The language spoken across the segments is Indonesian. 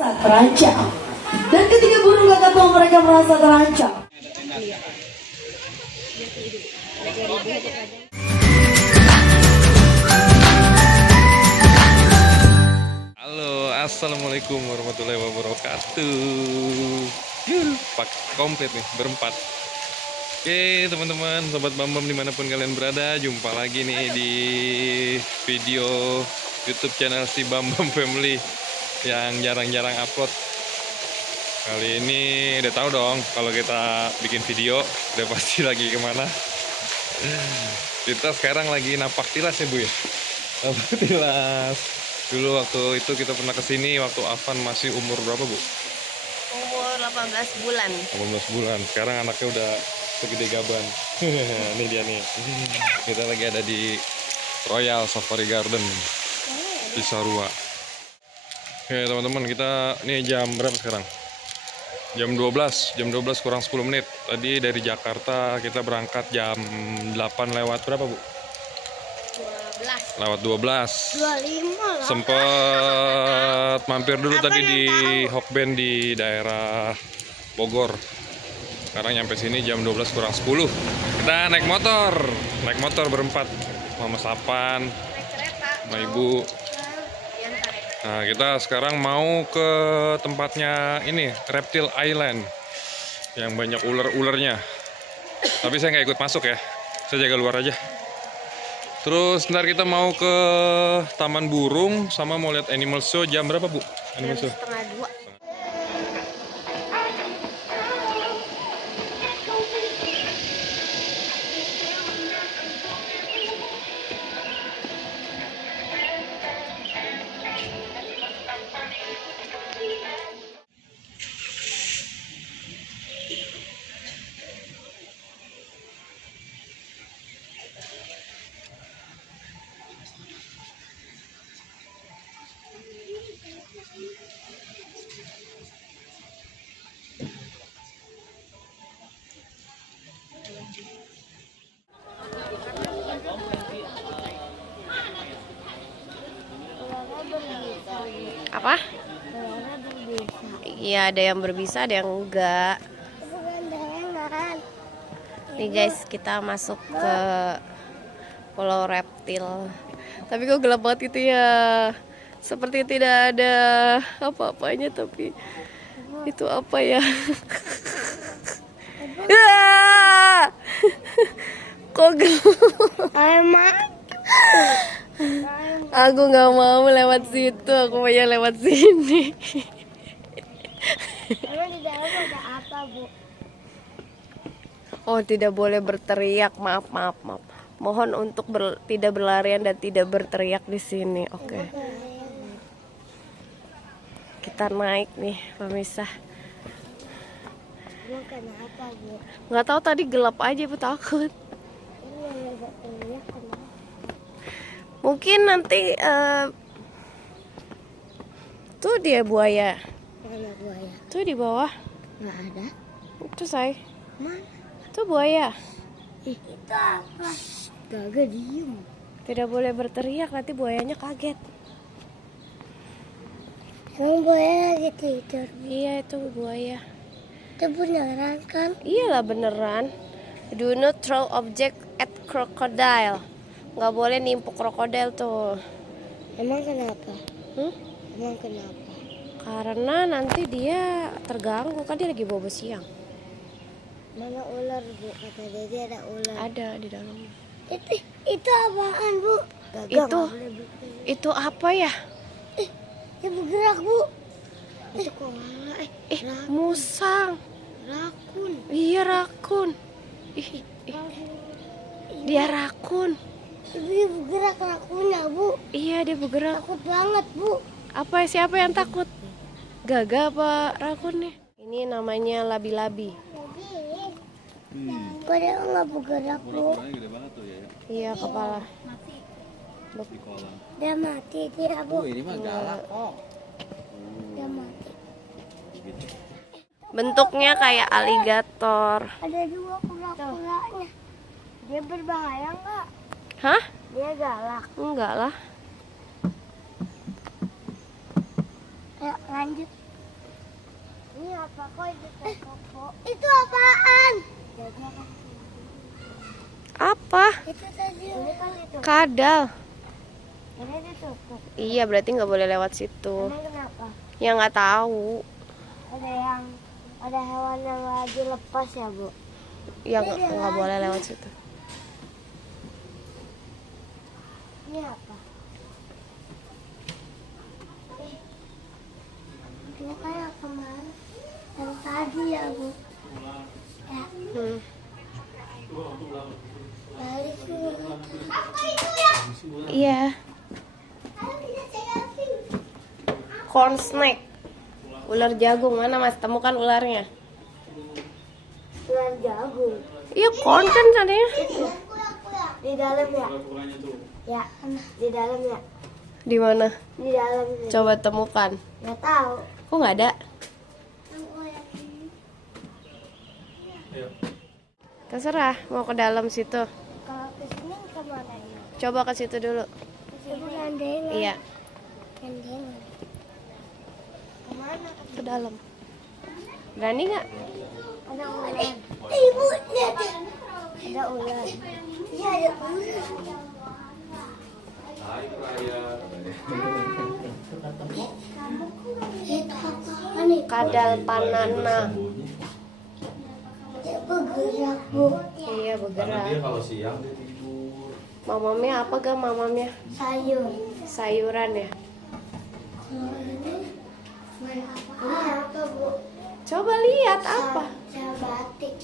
terancam. Dan ketika burung gagak tua mereka merasa terancam. Halo, assalamualaikum warahmatullahi wabarakatuh. Pak komplit nih, berempat. Oke teman-teman, sobat Bambam dimanapun kalian berada, jumpa lagi nih di video YouTube channel si Bambam Family yang jarang-jarang upload. Kali ini udah tahu dong kalau kita bikin video udah pasti lagi kemana. Kita sekarang lagi napak tilas ya Bu ya. Napak tilas. Dulu waktu itu kita pernah kesini waktu Afan masih umur berapa Bu? Umur 18 bulan. 18 bulan. Sekarang anaknya udah segede gaban. Ini dia nih. Kita lagi ada di Royal Safari Garden di Sarua. Oke teman-teman, kita ini jam berapa sekarang? Jam 12 kurang 10 menit. Tadi dari Jakarta kita berangkat jam 8 lewat berapa Bu? 12. Lewat 12. 25 lah. Sempet mampir dulu tadi di Hokben di daerah Bogor. Sekarang nyampe sini jam 12 kurang 10. Kita naik motor berempat. Mama Sapan, Naik kereta. sama Ibu. Nah, kita sekarang mau ke tempatnya ini, Reptile Island, yang banyak ular-ularnya. Tapi saya nggak ikut masuk ya, saya jaga luar aja. Terus ntar kita mau ke Taman Burung sama mau lihat animal show. Jam berapa Bu? Animal show? Setengah 2. Apa? Iya, ada yang berbisa, ada yang enggak. Nih guys, kita masuk ke Pulau Reptil. Tapi kok gelap banget gitu ya. Seperti tidak ada apa-apanya, tapi itu apa ya? Ah! Kok gelap? Aku nggak mau lewat situ, aku maunya lewat sini. Emang di dalam ada apa, Bu? Oh, tidak boleh berteriak. Maaf. Mohon untuk tidak berlarian dan tidak berteriak di sini. Oke. Kita naik nih, pemirsa. Bu, kenapa, Bu? Nggak tahu, tadi gelap aja, Bu, takut. Ini yang agak teriak kenapa? Mungkin nanti tuh dia buaya. Mana buaya? Tuh di bawah. Nggak ada. Itu say. Mana? Tuh buaya. Itu apa? Gagak diem. Tidak boleh berteriak, nanti buayanya kaget. Emang buaya lagi tidur? Iya, itu buaya. Itu beneran kan? Iyalah beneran. Do not throw object at crocodile. Nggak boleh nimpuk krokodil tuh. Emang kenapa? Hmm? Emang kenapa? Karena nanti dia terganggu, kan dia lagi bobo siang. Mana ular, Bu? Kata Dede ada ular. Ada di dalam. Itu apaan, Bu? Gagak Itu. nggak boleh bergerak. Itu apa ya? Dia bergerak, Bu. Itu koala. Musang. Rakun. Iya, rakun. Ih, dia rakun. Dia bergerak rakunnya, Bu. Iya, dia bergerak. Takut banget, Bu. Apa, siapa yang takut? Gagak apa rakun nih? Ini namanya labi-labi. Kok dia nggak bergerak, Bu? Iya, kepala. Dia mati dia, Bu. Ini mah galak kok. Dia mati. Bentuknya kayak aligator. Ada dua kura-kuranya. Dia berbahaya nggak? Hah? Dia galak. Enggak lah. Ayo lanjut. apa kok itu toko? Itu apaan? Apa? Itu tadi. Ini kan itu. Kadal. Ini ditutup. Iya, berarti nggak boleh lewat situ. Emang kenapa? Ya nggak tahu. Ada hewan yang lagi lepas ya, Bu? Ya nggak boleh lewat situ. Ini apa? Ini kayak kemarin yang tadi ya, Bu. Ya, balik dulu. Apa itu ya? Iya. Corn snake. Ular jagung mana Mas? Temukan ularnya. Ular jagung. Iya, corn kan tadinya. Di dalam ya? Ya, di dalam ya? Di mana? Di dalam ya? Coba temukan. Nggak tahu. Kok nggak ada? Terserah mau ke dalam situ. Kalau kesini kemana ya? Coba ke situ dulu. Kesini gandengan. Iya, Gandengan. Kemana? ke dalam. Berani nggak? Ada ular. Ibu, lihat. Ada ular. Iya, ada ular. Itu apa nih? Kadal panana. Dia bergerak, Bu. Iya, bergerak. Kalau siang dia tidur. Mamamnya apa gak mamamnya? Sayur. Sayuran ya. Ini apa, Bu? Coba lihat apa? Saya batik.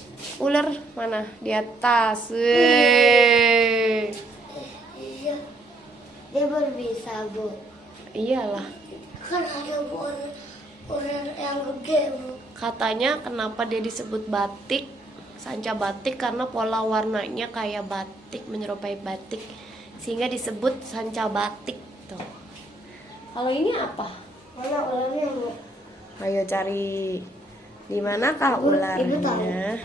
Ular mana? Di atas. Wih. Iya. Dia berbisa, Bu. Iyalah. Kan ada ular yang gede, Bu. Katanya kenapa dia disebut batik, sanca batik, karena pola warnanya kayak batik, menyerupai batik, sehingga disebut sanca batik tuh. Kalau ini apa? Mana ularnya, Bu? Ayo cari. Di manakah Ibu tahu. ularnya?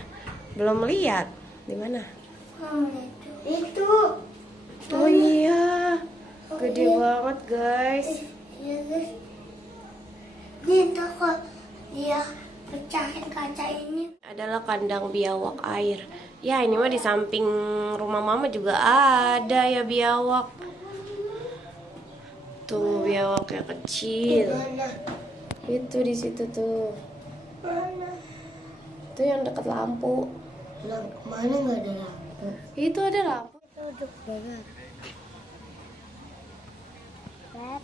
Belum lihat. Di mana? Itu. Oh iya. Gede banget, guys. Iya, guys. Ini toko dia pecahin kaca ini. Adalah kandang biawak air. Ya, ini mah di samping rumah mama juga ada ya biawak. Tuh biawaknya kecil. Mana? Itu di situ tuh. Mana? Itu yang dekat lampu. Mana nggak ada lampu? Itu ada lampu. Duduk banget. Dad,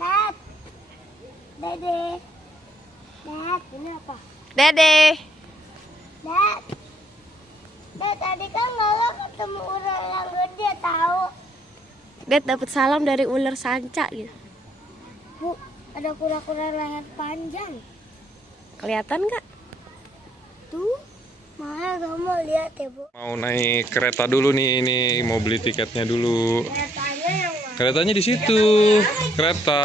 Dad, Dede, Dad, ini apa? Dede. Dad, Dad, tadi kan Lala ketemu ular yang gede tahu. Ded dapat salam dari ular sanca gitu. Bu, ada kura-kura leher panjang. Kelihatan nggak? Tuh, mahal kamu mau lihat ya, Bu? Mau naik kereta dulu nih, ini mau beli tiketnya dulu. Keretanya yang mana? Keretanya di situ. Kereta.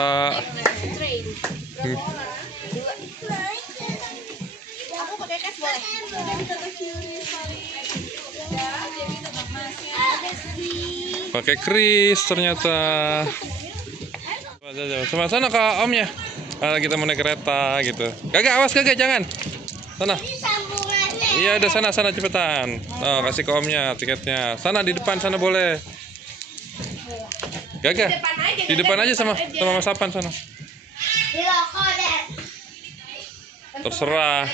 Aku pakai cash boleh. Pakai kris ternyata. Sama sana ke omnya. Kita mau naik kereta gitu. Kagak, awas kagak, jangan. Sana. Sambungannya. Iya, udah sana cepetan. Oh, kasih ke omnya tiketnya. Sana di depan sana boleh. Gagah. Di depan aja sama Mas Apan sana. Di loko deh. Terserah.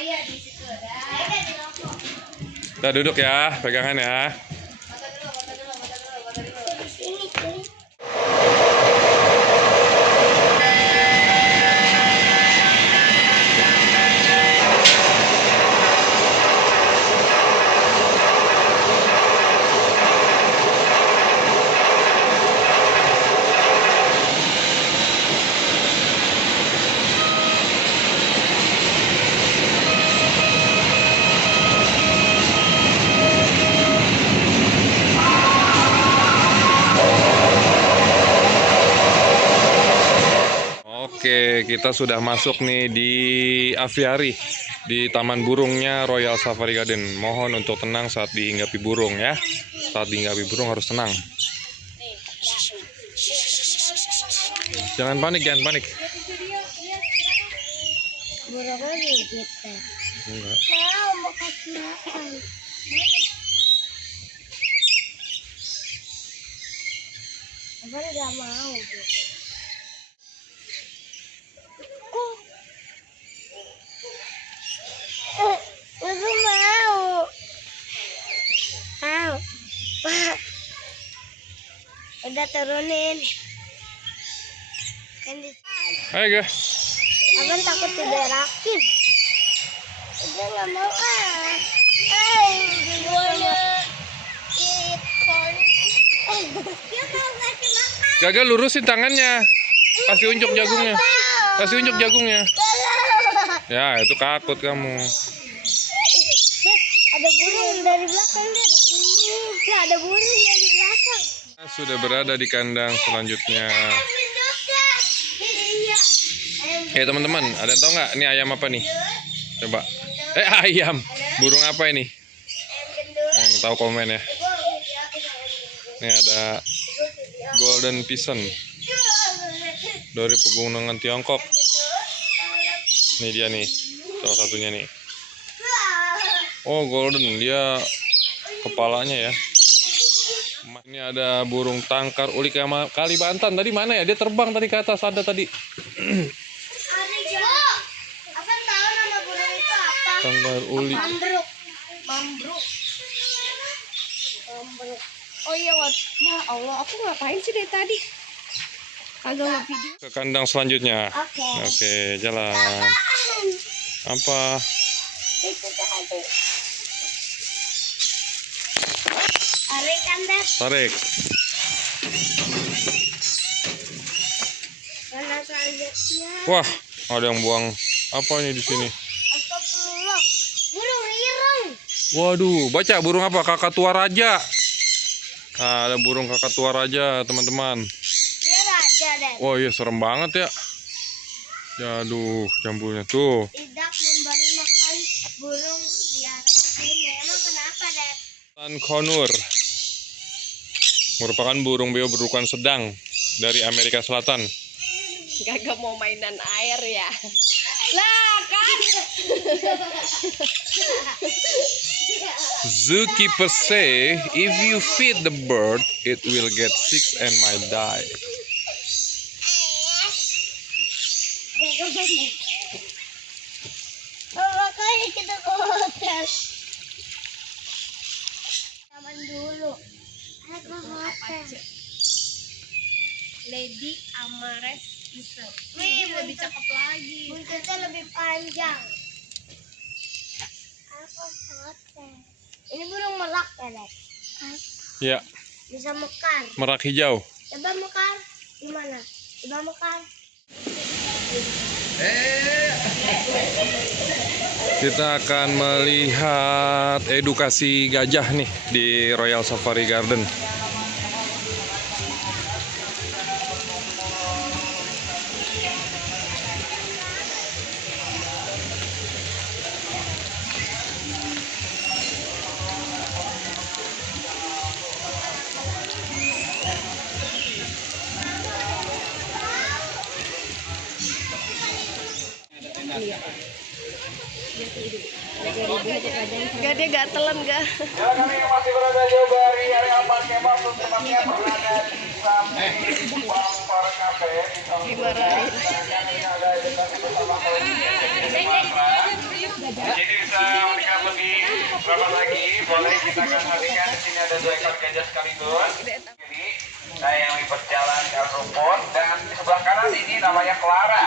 Kita duduk ya, pegangan ya. Ini, ini. Oke, kita sudah masuk nih di aviari, di taman burungnya Royal Safari Garden. Mohon untuk tenang saat dihinggapi burung ya. Saat dihinggapi burung harus tenang. Jangan panik, jangan panik. Burungnya gigit deh. Enggak. Mau kasih makan. Apa nggak mau? Aku mau. Mau. Wah. Udah turunin. Kan di Ayo guys. Abang takut diberakin. Udah nggak mau gimana? Dia mau kasih makan. Gagal lurusin tangannya. Kasih unjuk jagungnya. Kasih unjuk jagungnya. Ya, itu takut kamu. Ada burung dari belakang, Dad. Ya, ada burung dari belakang. Sudah berada di kandang selanjutnya. Teman-teman, ada yang tahu nggak? Ini ayam apa nih? Coba. Ayam. Burung apa ini? Yang tahu komen ya. Ini ada golden pigeon dari pegunungan Tiongkok. Ini dia nih, salah satunya nih. Oh, golden, dia kepalanya ya. Ini ada burung tangkar ulik sama Kalimantan. Tadi mana ya? Dia terbang tadi ke atas, ada tadi. Abang tahu nama burung itu apa? Tangkar ulik. Mambruk. Oh iya, ya Allah, aku ngapain sih dari tadi? Kagak nge-video. Ke kandang selanjutnya. Oke. Oke, jalan. Apa? Itu tadi. Tarik kan, Dad? Tarik. Mana selanjutnya? Wah, ada yang buang apa ini di sini? Astagfirullah. Burung ireng. Waduh, baca burung apa? Kakatua raja. Nah, ada burung kakatua raja, teman-teman. Dia raja, Dad. Oh iya, serem banget ya. Ya, aduh, jambunya tuh. Tidak memberi makan burung di area sini. Emang kenapa, Dad? Tan konur merupakan burung beo berukuran sedang dari Amerika Selatan. Kagak mau mainan air ya. Lah kan. Zookeeper say if you feed the bird, it will get sick and might die. Oh, makanya kita ke hotel. Zaman dulu. Aku hotel. Lady Amares Isel. Wih, Lebih cakep lagi. buntutnya lebih panjang. Aku hotel. Ini burung merak ya, Dad? Ya, Bisa mekar. merak hijau. Coba mekar. Gimana? Coba mekar. Kita akan melihat edukasi gajah nih di Royal Safari Garden. Gak, dia gatelan gak? Ya, kami yang masih berada jauh dari area parkir bus, tempatnya berada di samping Bumper Cafe di samping Dimarahin. ini ada edukasi bersama jadi bisa melihat lebih berapa lagi boleh kita akan hadirkan di sini ada 2 ekor gajah sekaligus. Jadi saya yang berjalan ke rumput dan di sebelah kanan ini namanya Clara.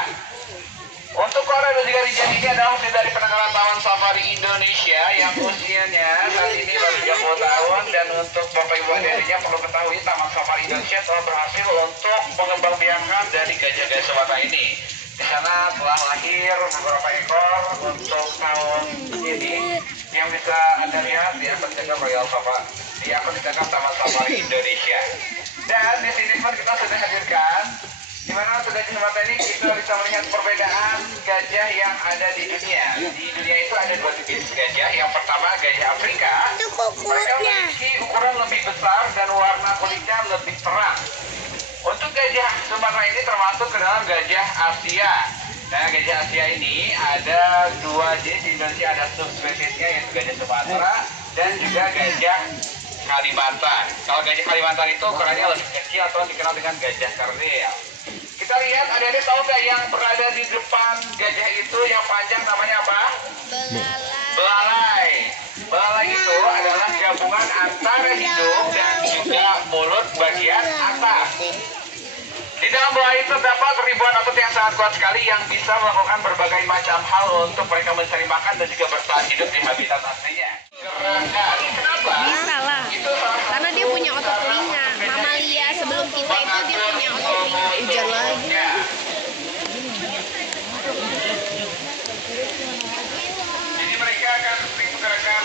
Untuk Clara dan juga Rijan ini adalah hasil dari penangkaran Taman Safari Indonesia yang usianya saat ini baru 30 tahun, dan untuk Bapak Ibu adiknya perlu ketahui Taman Safari Indonesia telah berhasil untuk mengembangbiakan dari gajah-gajah sumatera ini. Di sana telah lahir beberapa ekor untuk tahun ini yang bisa Anda lihat di akun Instagram Royal Safari, di akun Instagram Taman Safari Indonesia. Dan di sini pun kita sudah hadirkan di mana untuk gajah sumatera ini kita bisa melihat perbedaan gajah yang ada di dunia. Di dunia itu ada 2 jenis gajah. Yang pertama gajah Afrika. Mereka memiliki ukuran lebih besar dan warna kulitnya lebih terang. Untuk gajah Sumatera ini termasuk ke dalam gajah Asia. Nah, gajah Asia ini ada dua jenis di Indonesia, ada subspesiesnya yaitu gajah Sumatera dan juga gajah Kalimantan. Kalau gajah Kalimantan itu ukurannya lebih kecil atau dikenal dengan gajah kerdil. Kita lihat, adik-adik tahu nggak yang berada di depan gajah itu yang panjang namanya apa? Belalai. Belalai itu adalah gabungan antara hidung dan juga mulut bagian atas. Di dalam belalai terdapat ribuan otot yang sangat kuat sekali yang bisa melakukan berbagai macam hal untuk mereka mencari makan dan juga bertahan hidup di habitat aslinya. Gerakan. Kenapa? Bisa lah. Itu salah satu Karena dia punya otot telinga. Mamalia sebelum kita itu dia punya otot telinga. Hujan lagi. Jadi mereka akan sering menggerakkan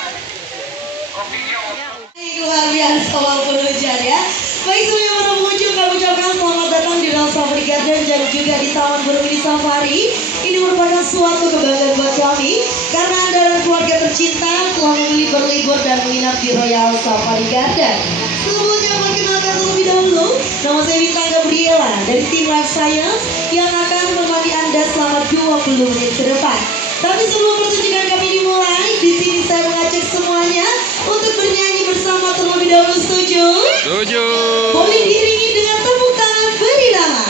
kupingnya untuk Luar biasa walaupun hujan ya. Baik semuanya para pengunjung, kami ucapkan selamat datang di Royal Safari Garden dan juga di Taman Burung Mini Safari. Ini merupakan suatu kebanggaan buat kami karena Anda dan keluarga tercinta telah memilih berlibur dan menginap di Royal Safari Garden. Sebelumnya perkenalkan terlebih dahulu, nama saya Bintang Gabriela dari tim Life Science yang akan menemani Anda selama 20 menit ke depan. Tapi sebelum pertunjukan kami dimulai, di sini saya mengajak semuanya untuk bernyanyi bersama terlebih dahulu. Setuju? Setuju. Boleh diiringi dengan tepuk tangan berirama.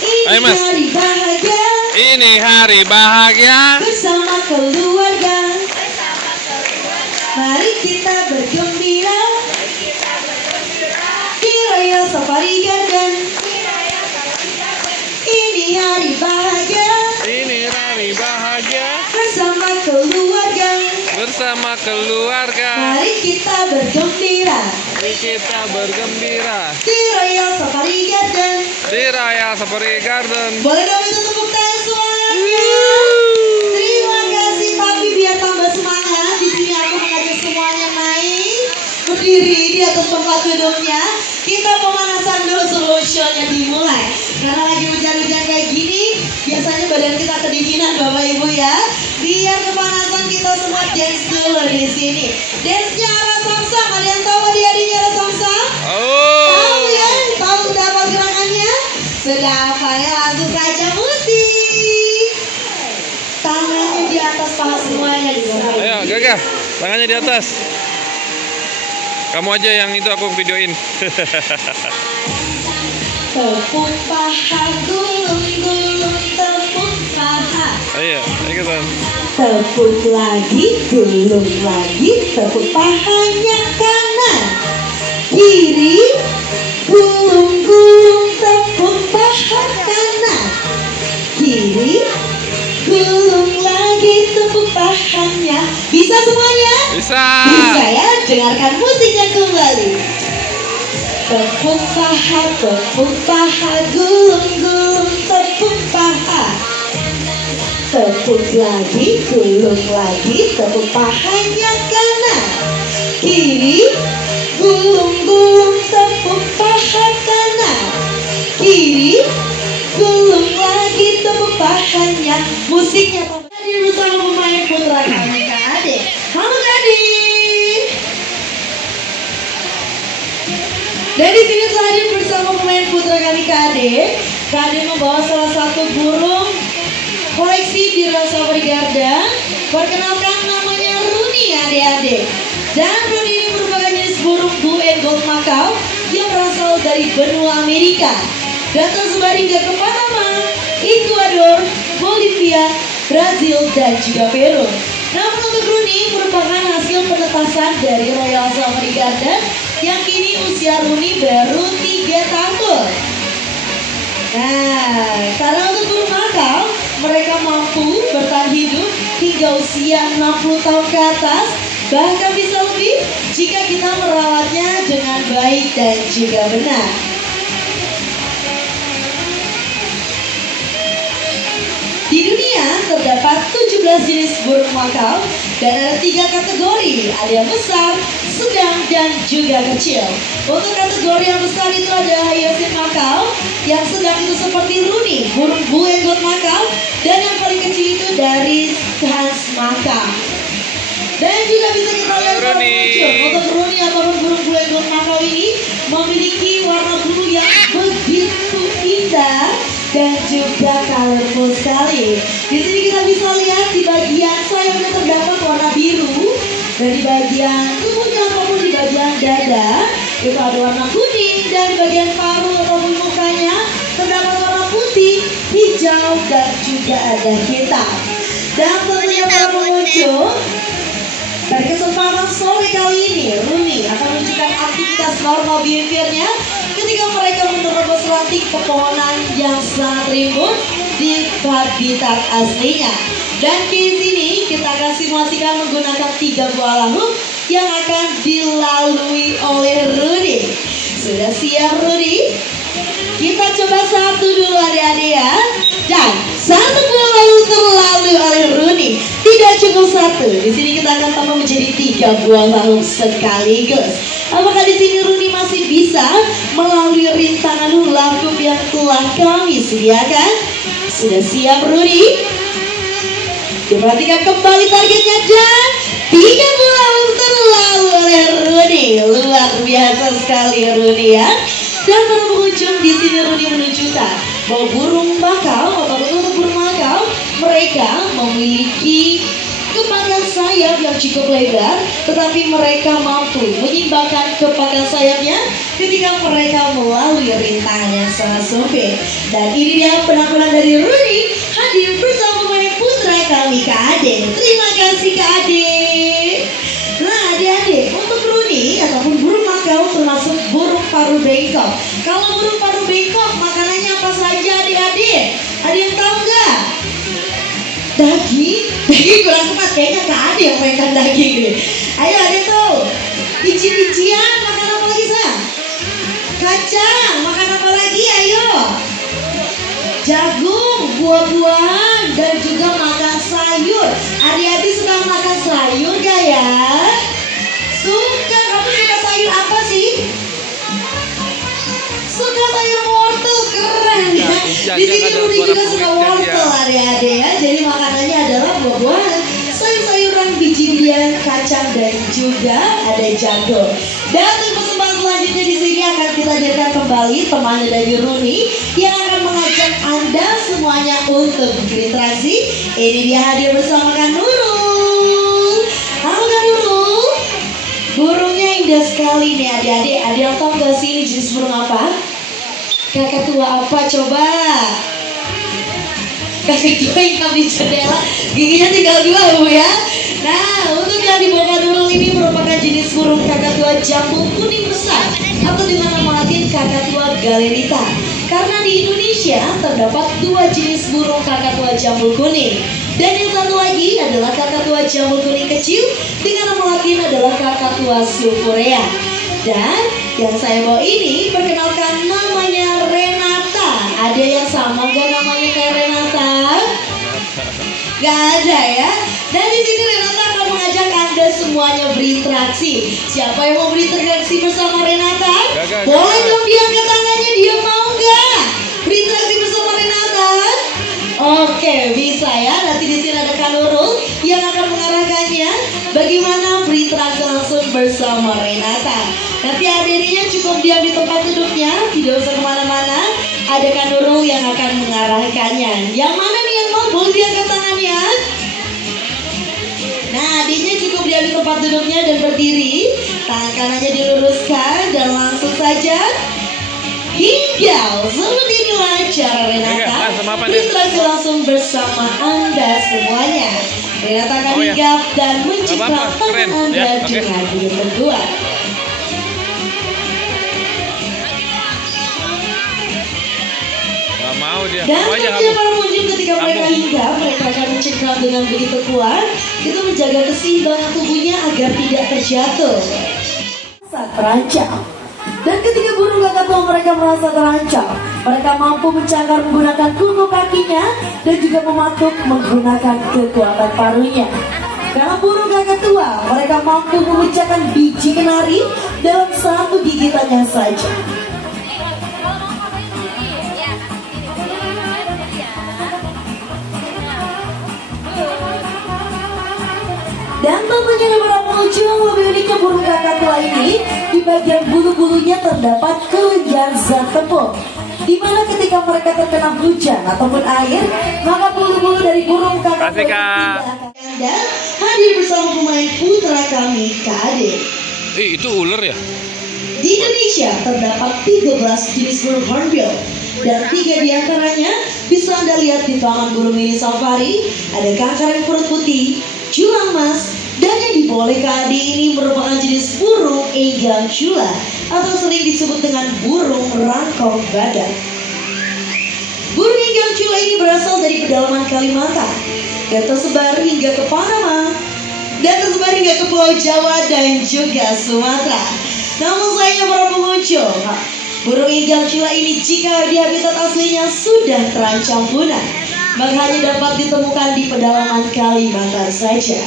Ini Ayo, Mas. hari bahagia Ini hari bahagia. bersama keluarga. Mari kita bergembira di Royal Safari Garden. Ini hari bahagia Ini hari bahagia bersama keluarga. bersama keluarga. Mari kita bergembira Mari kita bergembira di Royal Safari Garden. di Royal Safari Garden. Boleh dong itu tepuk tangan semangatnya. Terima kasih, tapi biar tambah semangat, di sini aku mengajak semuanya naik berdiri di atas tempat duduknya. Kita pemanasan dulu sebelum show-nya dimulai. Karena lagi hujan-hujan kayak gini, biasanya badan kita kedinginan Bapak Ibu ya. Biar kepanasan kita semua dance dulu di sini. Dance-nya arah samsam. Ada yang tahu adik-adiknya arah samsam? Tahu ya? Tahu dapat gerakannya? Sudah apa ya? Langsung saja musik. Tangannya di atas paha semuanya di bawah. Ayo, Gagah, tangannya di atas. Kamu aja yang itu aku videoin. Tepuk paha, gulung-gulung, tepuk paha. Ayo, ikutan. Tepuk lagi, gulung lagi, tepuk pahanya kanan. Kiri, gulung-gulung, tepuk paha kanan. Kiri, gulung lagi, tepuk pahanya. Bisa semuanya? Bisa. Bisa ya, dengarkan musiknya kembali. Tepuk paha, gulung-gulung, tepuk paha. Tepuk lagi, gulung lagi, tepuk pahanya kanan. Kiri, gulung-gulung, tepuk paha kanan. Kiri, gulung lagi, tepuk pahanya. Musiknya hadir bersama pemain putra kami Kak Ade. Halo Kak Ade. Dan di sini telah hadir bersama pemain putra kami Kak Ade. Kak Ade membawa salah satu burung koleksi di Royal Safari Garden. Perkenalkan namanya Rooney adik-adik. Dan Rooney ini merupakan jenis burung blue and gold Macau yang berasal dari benua Amerika dan tersebar hingga ke Panama, Ekuador, Bolivia, Brazil, dan juga Peru. Namun untuk Rooney merupakan hasil penetasan dari Royal Safari Garden yang kini usia Rooney baru 3 tahun. Nah, karena untuk burung Macau, mereka mampu bertahan hidup hingga usia 60 tahun ke atas, bahkan bisa lebih jika kita merawatnya dengan baik dan juga benar. Di dunia terdapat 17 jenis burung Macau dan ada 3 kategori, ada yang besar, sedang, dan juga kecil. Untuk kategori yang besar itu ada Hyacinth Macau, yang sedang itu seperti Rooney, burung blue and gold Macau, dan yang paling kecil itu dari Hans Macau. Dan juga bisa kita lihat para pengunjung, untuk Rooney ataupun burung blue and gold Macau ini memiliki warna bulu yang begitu indah. juga colorful sekali. Di sini kita bisa lihat di bagian sayapnya terdapat warna biru, dan di bagian tubuhnya ataupun di bagian dada itu ada warna kuning, dan di bagian paruh ataupun mukanya terdapat warna putih, hijau, dan juga ada hitam. Dan tentunya para pengunjung, pada kesempatan sore kali ini, Runi akan menunjukkan aktivitas normal behaviornya ketika mereka menerobos ranting pepohonan yang sangat rimbun di habitat aslinya. Dan di sini kita akan simulasikan menggunakan 3 buah laut yang akan dilalui oleh Runi. Sudah siap Runi? Kita coba satu dulu adik-adik ya. Dan satu buah laut terlalui oleh Runi. Tidak cukup satu. Di sini kita akan tambah menjadi 3 buah laut sekaligus. Apakah di sini Runi masih bisa melalui rintangan hula hoop yang telah kami sediakan? Sudah siap Runi? Diperhatikan kembali targetnya dan 3 buah laut terlalui oleh Runi. Luar biasa sekali Runi ya. Dan para pengunjung di sini Runi menunjukkan bahwa burung makau atau burung makau mereka memiliki kepakan sayap yang cukup lebar, tetapi mereka mampu menyimbangkan kepakan sayapnya ketika mereka melalui rintangan yang sangat sempit. Dan ini dia penampilan dari Runi hadir bersama pemain putra kami Kak Ade. Terima kasih Kak Ade. Nah adik-adik, untuk Runi ataupun burung makau termasuk burung paruh bengkok. Kalau burung paruh bengkok makanannya apa saja adik-adik? Ada yang tahu nggak? Daging kurang tepat, kayaknya Kak Ade yang mainkan daging deh. Ayo adik tuh, biji-bijian makan apa lagi sayang? Kacang, makan apa lagi? Ayo. Jagung, buah-buahan, dan juga makan sayur. Adik-adik suka makan sayur gak ya? Suka. Kamu suka sayur apa sih? Suka sayur wortel, keren ya. Di sini Rudi juga suka wortel adik-adik ya. Jadi makanannya adalah buah-buahan, sayur-sayuran, biji-bijian, kacang, dan juga ada jagung. Dan untuk persembahan selanjutnya di sini akan kita hadirkan kembali temannya dari Runi yang akan mengajak Anda semuanya untuk berinteraksi. Ini dia hadir bersama Kak Nurul. Halo Kak Nurul. Burungnya indah sekali nih adik-adik. Ada yang tahu gak sih ini jenis burung apa? Kakak tua apa coba? Kakak tua yang di jendela, giginya tinggal 2 Bu ya. Nah untuk yang di bawah Nurul ini merupakan jenis burung kakak tua jambul kuning besar atau dengan nama latin kakak tua galerita. Karena di Indonesia terdapat 2 jenis burung kakak tua jambul kuning. Dan yang satu lagi adalah kakak tua jambul kuning kecil dengan nama latin adalah kakak tua sulfurea. Dan yang saya bawa ini perkenalkan namanya Renata. Ada yang sama gak namanya kayak Renata? Gak ada ya. Dan di sini Renata akan mengajak Anda semuanya berinteraksi. Siapa yang mau berinteraksi bersama Renata? Boleh dong diangkat tangannya, dia mau nggak berinteraksi bersama Renata? Oke, bisa ya. Nanti di sini ada Kak Nurul yang akan mengarahkannya bagaimana berinteraksi langsung bersama Renata. Nanti adiknya cukup diam di tempat duduknya, tidak usah kemana-mana. Ada Kak Nurul yang akan mengarahkannya. Yang mana nih yang mau? Boleh diangkat tangannya. Nah, adiknya cukup diam di tempat duduknya dan berdiri. Tangan kanannya diluruskan dan langsung saja hinggau. Seperti inilah cara Renata berinteraksi langsung bersama Anda semuanya. Renata akan hinggap dan menciprah tangan Anda dengan diri berdua. Mau dia. Dan tentunya para pengunjung ketika mereka hinggap, mereka akan mencengkram dengan begitu kuat. Itu menjaga keseimbangan tubuhnya agar tidak terjatuh saat terancam. Dan ketika burung kakak tua mereka merasa terancam, mereka mampu mencangkar menggunakan kuku kakinya dan juga mematuk menggunakan kekuatan paruhnya. Karena burung kakak tua, mereka mampu memecahkan biji kenari dalam 1 gigitannya saja. Dan tentunya para pengunjung, lebih uniknya burung kakak tua ini, di bagian bulu-bulunya terdapat kelenjar zat tepung. di mana ketika mereka terkena hujan ataupun air, maka bulu-bulu dari burung kakak Kasih, Kak. Anda hadir bersama pemain putra kami, KD. Itu ular ya? Di Indonesia terdapat 13 jenis burung hornbill dan 3 diantaranya bisa Anda lihat di Taman Burung Mini Safari. Ada kakak yang perut putih, julang mas, dan yang dibawa oleh KD ini merupakan jenis burung enggang chula atau sering disebut dengan burung rangkong badak. Burung enggang chula ini berasal dari pedalaman Kalimantan dan tersebar hingga ke Panama dan tersebar hingga ke Pulau Jawa dan juga Sumatera. Namun sayangnya para pengunjung, burung enggang chula ini jika di habitat aslinya sudah terancam punah, maka hanya dapat ditemukan di pedalaman Kalimantan saja.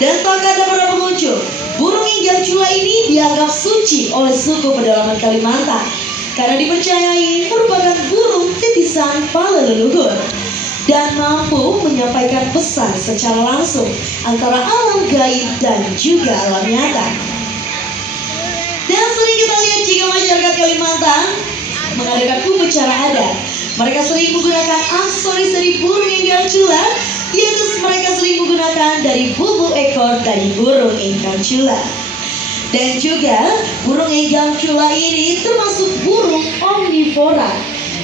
Dan tak ada para pengunjung, burung enggang chula ini dianggap suci oleh suku pedalaman Kalimantan karena dipercayai merupakan burung titisan para leluhur dan mampu menyampaikan pesan secara langsung antara alam gaib dan juga alam nyata. Dan sering kita lihat jika masyarakat Kalimantan mengadakan upacara adat, mereka sering menggunakan aksesoris dari burung enggang chula, yaitu mereka sering menggunakan dari bulu ekor dari burung enggang chula. Dan juga burung enggang chula ini termasuk burung omnivora,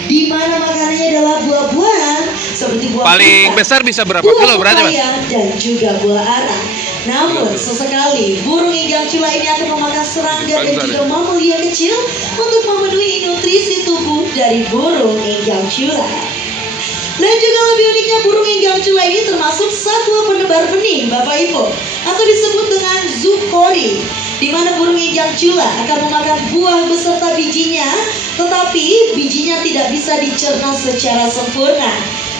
di mana makanannya adalah buah-buahan seperti buah Paling pisang, besar bisa berapa buah kilo berarti, Mas? pepaya, dan juga buah arang. Namun sesekali burung enggang chula ini akan memakan serangga dan Besar, juga mamalia kecil untuk memenuhi nutrisi tubuh dari burung enggang chula. Dan juga lebih uniknya burung enggang chula ini termasuk satwa penebar benih, Bapak Ibu, atau disebut dengan zoophory, di mana burung enggang chula akan memakan buah beserta bijinya, tetapi bijinya tidak bisa dicerna secara sempurna.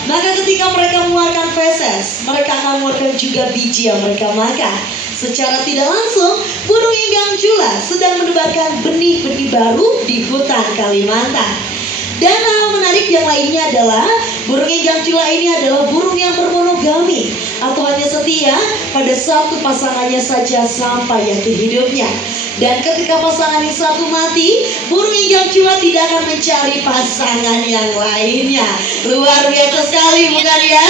Maka ketika mereka mengeluarkan feses, mereka akan mengeluarkan juga biji yang mereka makan. Secara tidak langsung, burung enggang chula sedang menebarkan benih-benih baru di hutan Kalimantan. Dan hal menarik yang lainnya adalah burung enggang chula ini adalah burung yang bermonogami atau hanya setia pada satu pasangannya saja sampai akhir hidupnya. Dan ketika pasangan yang satu mati, burung enggang chula tidak akan mencari pasangan yang lainnya. Luar biasa sekali, bukan ya?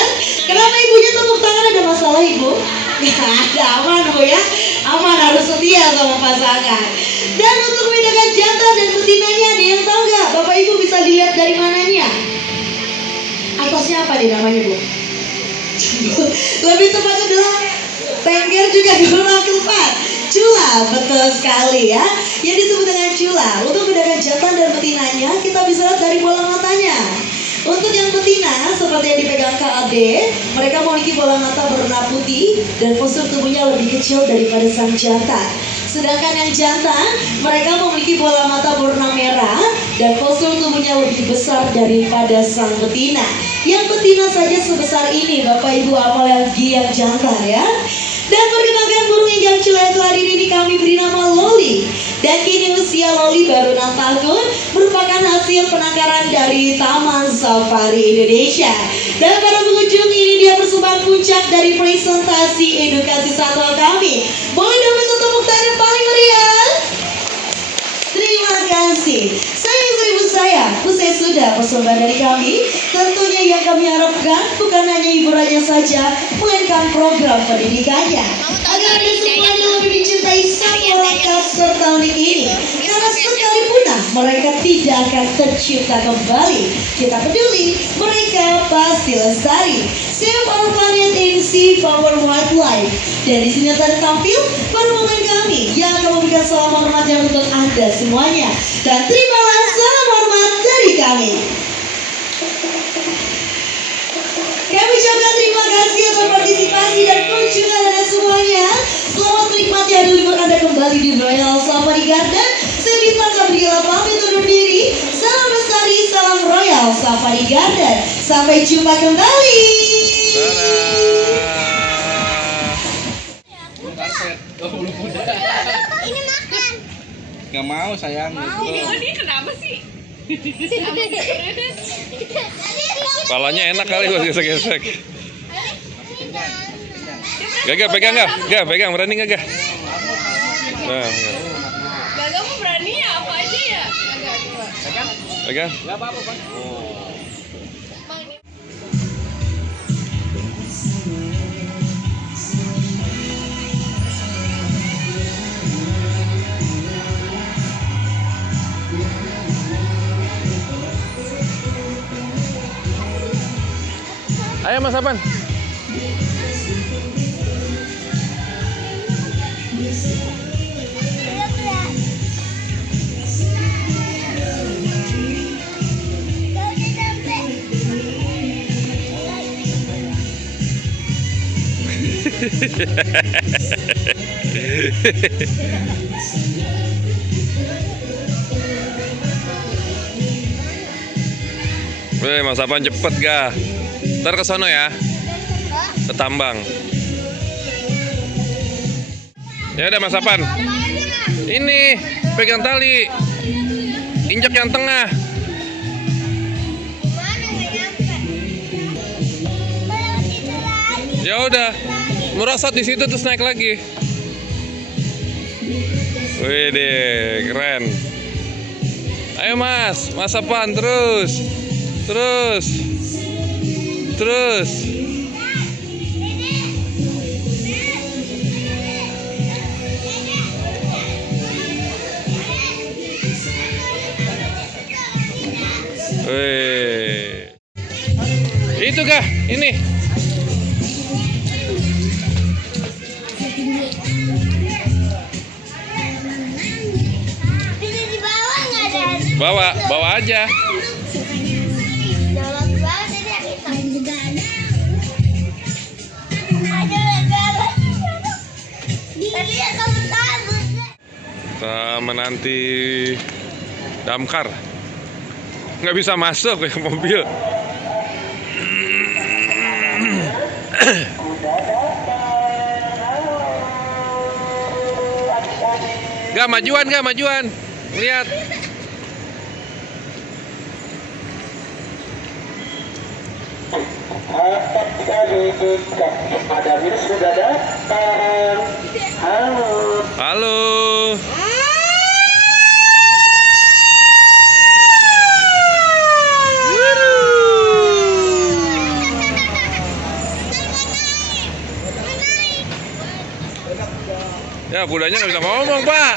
Kenapa ibunya tepuk tangan, ada masalah ibu? Gak ada, aman bu ya. Aman, harus setia sama pasangan. Dan untuk membedakan jantan dan betinanya, ada yang tahu gak? Bapak ibu bisa dilihat dari mananya? Atasnya apa nih namanya bu? Lebih tepat adalah tengger juga gelang keempat. Chula, betul sekali ya. Yang disebut dengan chula. Untuk membedakan jantan dan betinanya, kita bisa lihat dari bola matanya. Untuk yang betina, seperti yang dipegang KAD, mereka memiliki bola mata berwarna putih dan postur tubuhnya lebih kecil daripada sang jantan. Sedangkan yang jantan, mereka memiliki bola mata berwarna merah dan postur tubuhnya lebih besar daripada sang betina. Yang betina saja sebesar ini, Bapak Ibu, apalagi yang jantan ya. Dan perkenalkan burung enggang chula yang telah hadir ini kami beri nama Loli. Dan kini usia Loli baru 6 tahun, merupakan hasil penangkaran dari Taman Safari Indonesia. Dan para pengunjung, ini dia persembahan puncak dari presentasi edukasi satwa kami. Boleh dong minta tepuk tangan yang paling meriah? Terima kasih. Usai sudah persembahan dari kami, tentunya yang kami harapkan bukan hanya hiburannya saja, melainkan program pendidikannya. Agar Anda semuanya lebih mencintai satwa langka serta unik ini. Karena sekali punah, mereka tidak akan tercipta kembali. Kita peduli, mereka pasti lestari. Save our planet and save our wildlife. Dan di sini akan tampil para pemain kami yang akan memberikan salam hormat yang untuk Anda semuanya. Dan terimalah salam hormat dari kami. Kami ucapkan terima kasih atas partisipasi dan kunjungan Anda semuanya. Selamat menikmati hari libur Anda kembali di Royal Safari Garden. Saya Bintang Gabriela pamit undur diri. Salam lestari, salam Royal Safari Garden. Sampai jumpa kembali. Ini makan. Gak mau sayang. Ini kenapa sih? Kepalanya enak kali buat gesek-gesek. Gak pegang gak? Gak pegang, berani gak gak? Nah, Gak mau berani ya, apa aja ya? Gak. Pegang. Nggak apa-apa, Pak. Ayo Mas Apan. Weh, Mas Apan cepet ga? Ntar ke sono ya, ke tambang. Ya udah Mas Apan. Ini pegang tali, injak yang tengah. Ya udah, merosot di situ terus naik lagi. Wih deh, keren. Ayo Mas, Mas Apan terus. Wih. Itu kah? Ini. Bisa dibawa nggak, Dad? Bawa aja. Jawab banget ini yang hitam juga ada. Aduh, galak. Tadi ya kamu tahu. Kita menanti damkar. Nggak bisa masuk ke mobil. Gak majuan. Lihat. Ada minus sudah datang. Halo. Halo. Ya kudanya nggak bisa ngomong Pak.